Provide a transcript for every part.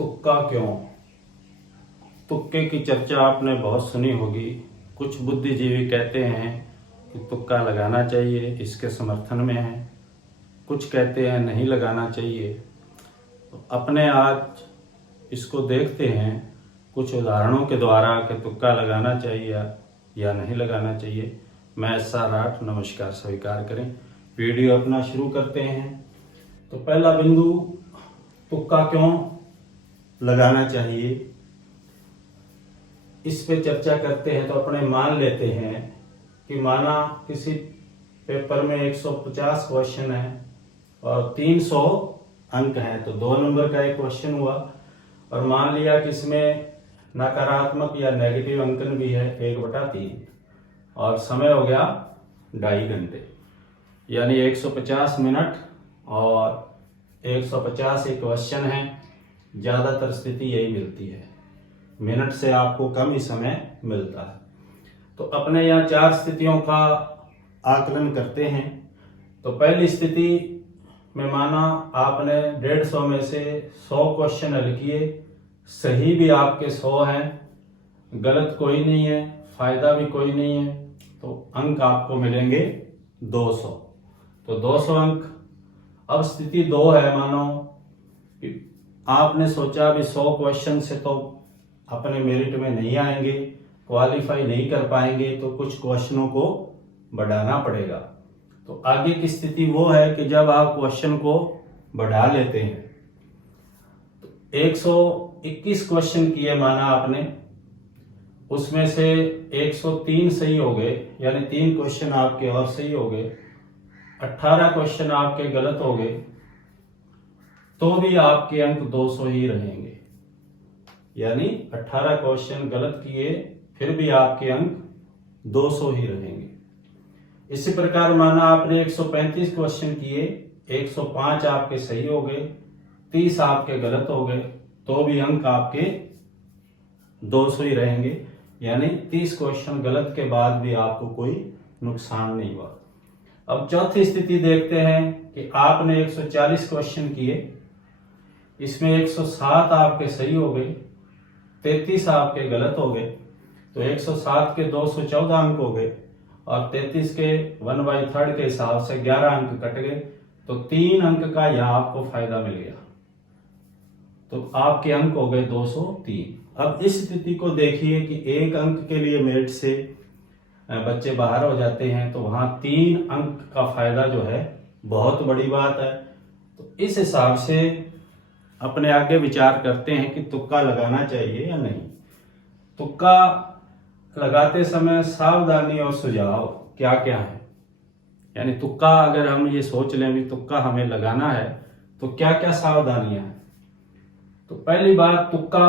तुक्का क्यों? तुक्के की चर्चा आपने बहुत सुनी होगी। कुछ बुद्धिजीवी कहते हैं कि तुक्का लगाना चाहिए, इसके समर्थन में हैं। कुछ कहते हैं नहीं लगाना चाहिए। तो अपने आज इसको देखते हैं कुछ उदाहरणों के द्वारा कि तुक्का लगाना चाहिए या नहीं लगाना चाहिए। मैं SR राठ, नमस्कार स्वीकार करें। वीडियो अपना शुरू करते हैं। तो पहला बिंदु, तुक्का क्यों लगाना चाहिए, इस पे चर्चा करते हैं। तो अपने मान लेते हैं कि माना किसी पेपर में 150 क्वेश्चन है और 300 अंक हैं, तो 2 नंबर का एक क्वेश्चन हुआ। और मान लिया कि इसमें नकारात्मक या नेगेटिव अंकन भी है 1/3 और समय हो गया 2.5 घंटे, यानी 150 मिनट और 150 एक क्वेश्चन है। ज़्यादातर स्थिति यही मिलती है, मिनट से आपको कम ही समय मिलता है। तो अपने यहाँ 4 स्थितियों का आकलन करते हैं। तो पहली स्थिति में माना आपने 150 में से 100 क्वेश्चन हल किए, सही भी आपके 100 हैं, गलत कोई नहीं है, फायदा भी कोई नहीं है, तो अंक आपको मिलेंगे 200। तो 200 अंक। अब स्थिति 2 है, मानो आपने सोचा भी 100 क्वेश्चन से तो अपने मेरिट में नहीं आएंगे, क्वालिफाई नहीं कर पाएंगे, तो कुछ क्वेश्चनों को बढ़ाना पड़ेगा। तो आगे की स्थिति वो है कि जब आप क्वेश्चन को बढ़ा लेते हैं, तो 121 क्वेश्चन किए माना आपने, उसमें से 103 सही हो गए, यानी 3 क्वेश्चन आपके और सही हो गए, 18 क्वेश्चन आपके गलत हो गए, तो भी आपके अंक 200 ही रहेंगे। यानी 18 क्वेश्चन गलत किए फिर भी आपके अंक 200 ही रहेंगे। इसी प्रकार माना आपने 135 क्वेश्चन किए, 105 आपके सही हो गए, 30 आपके गलत हो गए, तो भी अंक आपके 200 ही रहेंगे। यानी 30 क्वेश्चन गलत के बाद भी आपको कोई नुकसान नहीं हुआ। अब चौथी स्थिति देखते हैं कि आपने 140 क्वेश्चन किए, इसमें 107 आपके सही हो गए, 33 आपके गलत हो गए, तो 107 के 214 अंक हो गए और 33 के 1/3 के हिसाब से 11 अंक कट गए, तो 3 अंक का यहाँ आपको फायदा मिल गया, तो आपके अंक हो गए 203। अब इस स्थिति को देखिए कि 1 अंक के लिए मेरिट से बच्चे बाहर हो जाते हैं, तो वहां 3 अंक का फायदा जो है बहुत बड़ी बात है। तो इस हिसाब से अपने आगे विचार करते हैं कि तुक्का लगाना चाहिए या नहीं। तुक्का लगाते समय सावधानी और सुझाव क्या क्या है, यानी तुक्का अगर हम ये सोच लें भी तुक्का हमें लगाना है तो क्या क्या सावधानियां हैं। तो पहली बात, तुक्का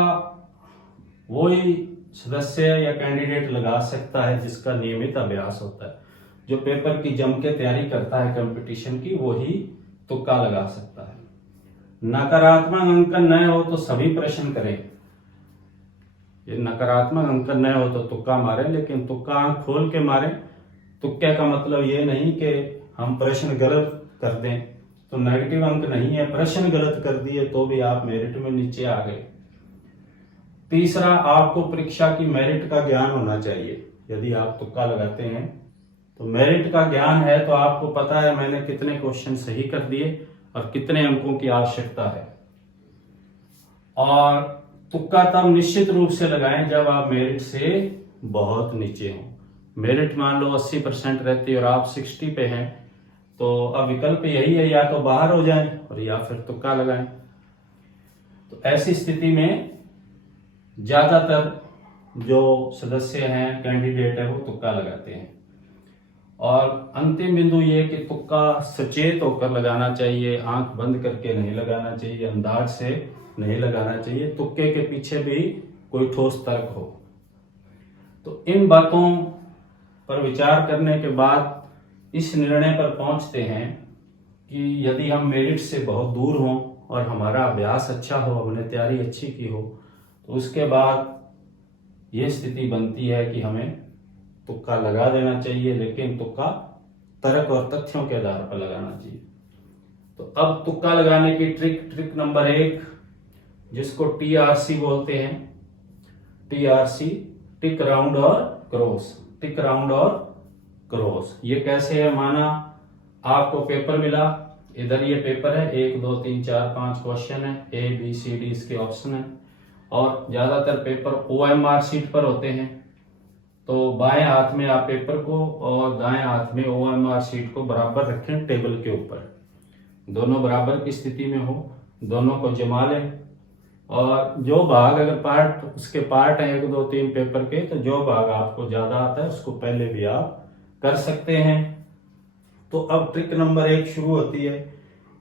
वही सदस्य या कैंडिडेट लगा सकता है जिसका नियमित अभ्यास होता है। जो पेपर की जम के तैयारी करता है कंपटीशन की, वो ही तुक्का लगा सकता है। नकारात्मक अंकन न हो तो सभी प्रश्न करें। ये नकारात्मक अंकन न हो तो तुक्का मारे, लेकिन तुक्का आंख खोल के मारे। तुक्के का मतलब ये नहीं कि हम प्रश्न गलत कर दें तो नेगेटिव अंक नहीं है, प्रश्न गलत कर दिए तो भी आप मेरिट में नीचे आ गए। तीसरा, आपको परीक्षा की मेरिट का ज्ञान होना चाहिए। यदि आप तुक्का लगाते हैं तो मेरिट का ज्ञान है, तो आपको पता है मैंने कितने क्वेश्चन सही कर दिए और कितने अंकों की आवश्यकता है। और तुक्का तब निश्चित रूप से लगाएं जब आप मेरिट से बहुत नीचे हों। मेरिट मान लो 80% रहती है और आप 60 पे हैं, तो अब विकल्प यही है, या तो बाहर हो जाएं और या फिर तुक्का लगाएं। तो ऐसी स्थिति में ज्यादातर जो सदस्य हैं, कैंडिडेट है, वो तुक्का लगाते हैं। और अंतिम बिंदु ये कि तुक्का सचेत होकर लगाना चाहिए, आंख बंद करके नहीं लगाना चाहिए, अंदाज से नहीं लगाना चाहिए। तुक्के के पीछे भी कोई ठोस तर्क हो। तो इन बातों पर विचार करने के बाद इस निर्णय पर पहुंचते हैं कि यदि हम मेरिट से बहुत दूर हों और हमारा अभ्यास अच्छा हो, हमने तैयारी अच्छी की हो, तो उसके बाद ये स्थिति बनती है कि हमें तुक्का लगा देना चाहिए, लेकिन तुक्का तर्क और तथ्यों के आधार पर लगाना चाहिए। तो अब तुक्का लगाने की ट्रिक नंबर 1, जिसको TRC बोलते हैं। TRC, टिक राउंड और क्रॉस, टिक राउंड और क्रॉस। ये कैसे है, माना आपको पेपर मिला, इधर ये पेपर है, 1 2 3 4 5 क्वेश्चन है, ABCD इसके ऑप्शन है, और ज्यादातर पेपर OMR शीट पर होते हैं। तो बाएं हाथ में आप पेपर को और दाएं हाथ में OMR शीट को बराबर रखें टेबल के ऊपर, दोनों बराबर की स्थिति में हो, दोनों को जमा लें, और जो भाग अगर पार्ट उसके पार्ट हैं 1 2 3 पेपर के, तो जो भाग आपको ज्यादा आता है उसको पहले भी आप कर सकते हैं। तो अब ट्रिक नंबर 1 शुरू होती है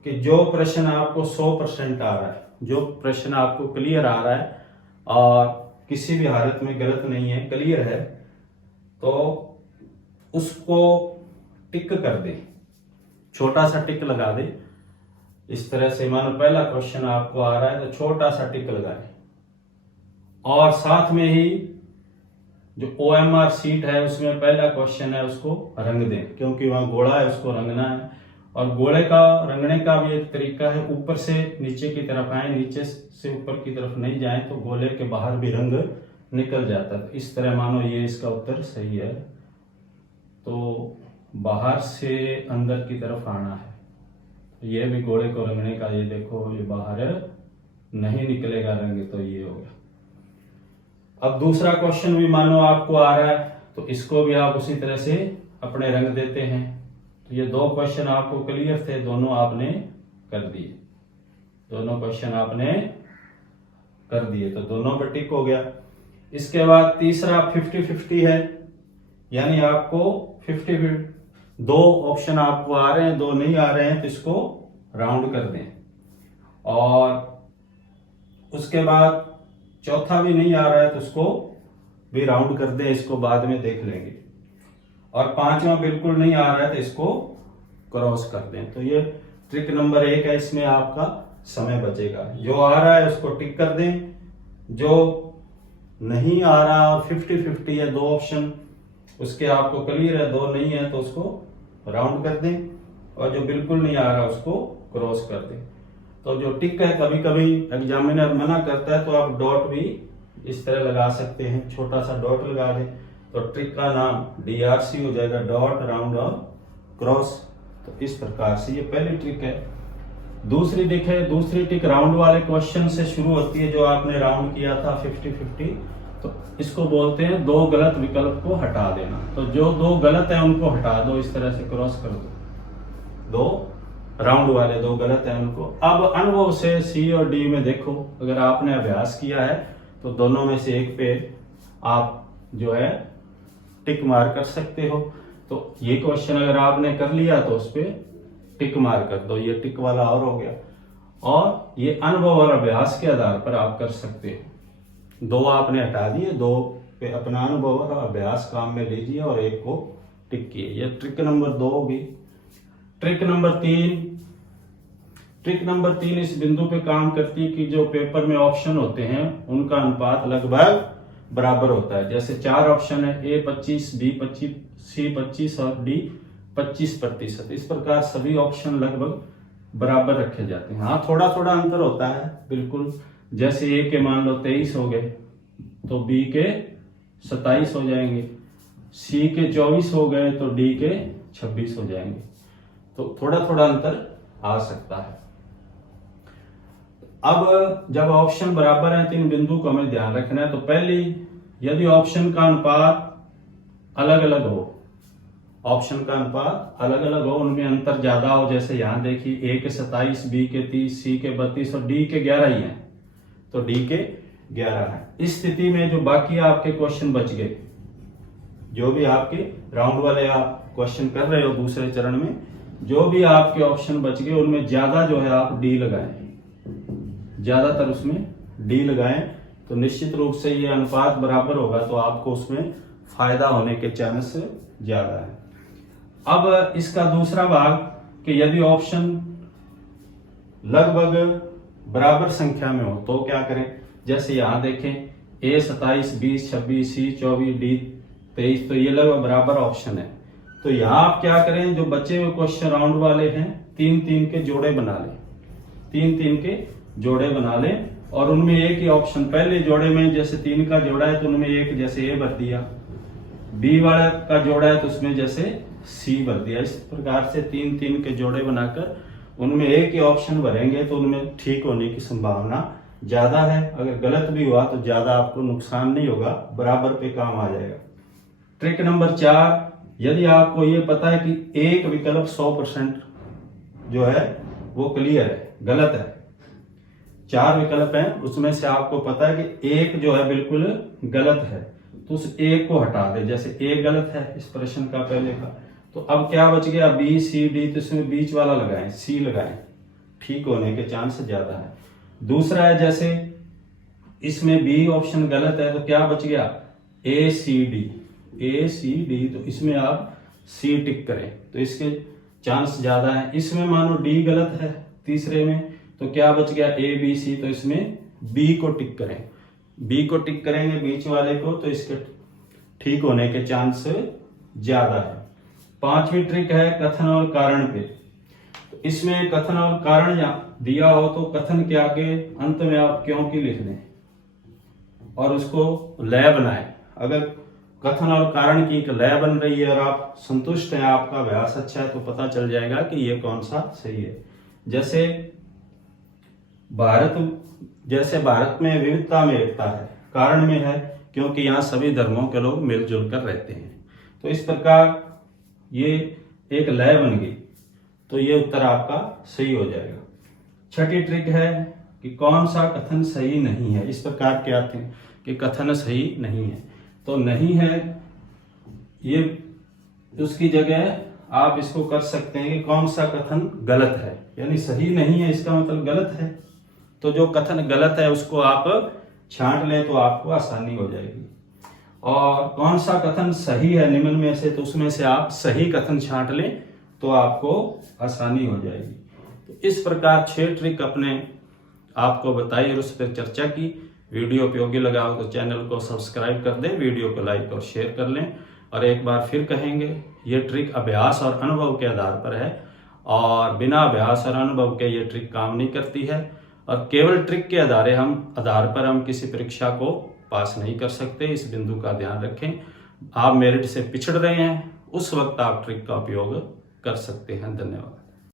कि जो प्रश्न आपको 100% आ रहा है, जो प्रश्न आपको क्लियर आ रहा है और किसी भी हालत में गलत नहीं है, क्लियर है, तो उसको टिक कर दे, छोटा सा टिक लगा दे। इस तरह से मानो पहला क्वेश्चन आपको आ रहा है तो छोटा सा टिक लगाए, और साथ में ही जो OMR शीट है उसमें पहला क्वेश्चन है उसको रंग दें, क्योंकि वहां गोला है उसको रंगना है। और गोले का रंगने का भी एक तरीका है, ऊपर से नीचे की तरफ आए, नीचे से ऊपर की तरफ नहीं जाए तो गोले के बाहर भी रंग निकल जाता है। इस तरह मानो ये इसका उत्तर सही है, तो बाहर से अंदर की तरफ आना है, ये भी गोले को रंगने का, ये देखो ये बाहर नहीं निकलेगा रंग, तो ये हो गया। अब दूसरा क्वेश्चन भी मानो आपको आ रहा है, तो इसको भी आप उसी तरह से अपने रंग देते हैं। तो ये 2 क्वेश्चन आपको क्लियर थे, दोनों आपने कर दिए, दोनों क्वेश्चन आपने कर दिए, तो दोनों पर टिक हो गया। इसके बाद तीसरा 50-50 है, यानी आपको 50-50, 2 ऑप्शन आपको आ रहे हैं, 2 नहीं आ रहे हैं, तो इसको राउंड कर दें। और उसके बाद चौथा भी नहीं आ रहा है तो उसको भी राउंड कर दें, इसको बाद में देख लेंगे। और 5वां बिल्कुल नहीं आ रहा है तो इसको क्रॉस कर दें। तो ये ट्रिक नंबर 1 है, इसमें आपका समय बचेगा। जो आ रहा है उसको टिक कर दें, जो नहीं आ रहा 50-50 है, 2 ऑप्शन उसके आपको क्लियर है, 2 नहीं है, तो उसको राउंड कर दें, और जो बिल्कुल नहीं आ रहा उसको क्रॉस कर दें। तो जो टिक है, कभी कभी एग्जामिनर मना करता है तो आप डॉट भी इस तरह लगा सकते हैं, छोटा सा डॉट लगा दें, तो ट्रिक का नाम DRC हो जाएगा, डॉट राउंड और क्रॉस। तो इस प्रकार से ये पहली ट्रिक है। दूसरी ट्रिक राउंड वाले क्वेश्चन से शुरू होती है, जो आपने राउंड किया था 50-50, तो इसको बोलते हैं 2 गलत विकल्प को हटा देना। तो जो 2 गलत है उनको हटा दो, इस तरह से क्रॉस कर दो, 2 राउंड वाले 2 गलत है उनको। अब अनुभव से C और D में देखो, अगर आपने अभ्यास किया है तो दोनों में से एक पे आप जो है टिक मार कर सकते हो। तो ये क्वेश्चन अगर आपने कर लिया तो उस पे टिक मार कर दो, ये टिक वाला और हो गया। और ये अनुभव और अभ्यास के आधार पर आप कर सकते हो। 2 आपने हटा दिए, 2 पे अपना अनुभव और अभ्यास काम में लीजिए और एक को टिक किए। ये ट्रिक नंबर 2 होगी। ट्रिक नंबर 3 इस बिंदु पे काम करती है कि जो पेपर में ऑप्शन होते हैं उनका अनुपात लगभग बराबर होता है। जैसे 4 ऑप्शन है, A 25, B 25, C 25 और D 25%। इस प्रकार सभी ऑप्शन लगभग बराबर रखे जाते हैं। हाँ, थोड़ा थोड़ा अंतर होता है बिल्कुल। जैसे A के मान लो 23 हो गए तो B के 27 हो जाएंगे, C के 24 हो गए तो D के 26 हो जाएंगे। तो थोड़ा थोड़ा अंतर आ सकता है। अब जब ऑप्शन बराबर है, 3 बिंदु को हमें ध्यान रखना है। तो पहली, यदि ऑप्शन का अनुपात अलग अलग हो, ऑप्शन का अनुपात अलग अलग हो, उनमें अंतर ज्यादा हो, जैसे यहां देखिए A के 27, B के 30, C के 32 और D के 11 ही हैं, तो D के 11 है। इस स्थिति में जो बाकी आपके क्वेश्चन बच गए, जो भी आपके राउंड वाले आप क्वेश्चन कर रहे हो दूसरे चरण में, जो भी आपके ऑप्शन बच गए उनमें ज्यादा जो है आप डी लगाएं, ज्यादातर उसमें डी लगाएं, तो निश्चित रूप से ये अनुपात बराबर होगा, तो आपको उसमें फायदा होने के चांस ज्यादा है। अब इसका दूसरा भाग कि यदि ऑप्शन लगभग बराबर संख्या में हो तो क्या करें। जैसे यहां देखें A 27, B 26, C 24, D 23, तो ये लगभग बराबर ऑप्शन है। तो यहां आप क्या करें, जो बचे हुए क्वेश्चन राउंड वाले हैं 3-3 के जोड़े बना लें, 3-3 के जोड़े बना लें और उनमें एक ही ऑप्शन, पहले जोड़े में जैसे 3 का जोड़ा है तो उनमें एक जैसे ए भर दिया, बी वाला का जोड़ा है तो उसमें जैसे सी भर दिया। इस प्रकार से 3-3 के जोड़े बनाकर उनमें एक ही ऑप्शन भरेंगे तो उनमें ठीक होने की संभावना ज्यादा है। अगर गलत भी हुआ तो ज्यादा आपको नुकसान नहीं होगा, बराबर पे काम आ जाएगा। ट्रिक नंबर 4, यदि आपको ये पता है कि एक विकल्प 100% जो है वो क्लियर है, गलत है, 4 विकल्प हैं उसमें से आपको पता है कि एक जो है बिल्कुल गलत है, तो उस एक को हटा दे। जैसे एक गलत है इस प्रश्न का पहले का, तो अब क्या बच गया, बी सी डी, तो इसमें बीच वाला लगाएं, सी लगाएं, ठीक होने के चांस ज्यादा है। दूसरा है जैसे इसमें बी ऑप्शन गलत है तो क्या बच गया, ए सी डी, ए सी डी, तो इसमें आप सी टिक करें तो इसके चांस ज्यादा है। इसमें मानो डी गलत है तीसरे में, तो क्या बच गया, ए बी सी, तो इसमें बी को टिक करें, बी को टिक करेंगे बीच वाले को, तो इसके ठीक होने के चांस ज्यादा है। 5वीं ट्रिक है कथन और कारण पे। तो इसमें कथन और कारण दिया हो तो कथन के आगे अंत में आप क्योंकि लिख दें और उसको लय बनाए। अगर कथन और कारण की एक लय बन रही है और आप संतुष्ट हैं, आपका अभ्यास अच्छा है, तो पता चल जाएगा कि ये कौन सा सही है। जैसे भारत में विविधता में एकता है, कारण में है क्योंकि यहाँ सभी धर्मों के लोग मिलजुल कर रहते हैं। तो इस प्रकार ये एक लय बन गई, तो ये उत्तर आपका सही हो जाएगा। 6ठी ट्रिक है कि कौन सा कथन सही नहीं है। इस प्रकार के आते हैं कि कथन सही नहीं है, तो नहीं है ये उसकी जगह आप इसको कर सकते हैं कि कौन सा कथन गलत है, यानी सही नहीं है इसका मतलब गलत है, तो जो कथन गलत है उसको आप छांट लें तो आपको आसानी हो जाएगी। और कौन सा कथन सही है निम्न में से, तो उसमें से आप सही कथन छांट लें तो आपको आसानी हो जाएगी। तो इस प्रकार 6 ट्रिक अपने आपको बताई और उस पर चर्चा की। वीडियो उपयोगी लगा हो तो चैनल को सब्सक्राइब कर दें, वीडियो को लाइक और शेयर कर लें। और एक बार फिर कहेंगे, ये ट्रिक अभ्यास और अनुभव के आधार पर है और बिना अभ्यास और अनुभव के ये ट्रिक काम नहीं करती है। और केवल ट्रिक के आधार पर हम किसी परीक्षा को पास नहीं कर सकते, इस बिंदु का ध्यान रखें। आप मेरिट से पिछड़ रहे हैं, उस वक्त आप ट्रिक का उपयोग कर सकते हैं। धन्यवाद।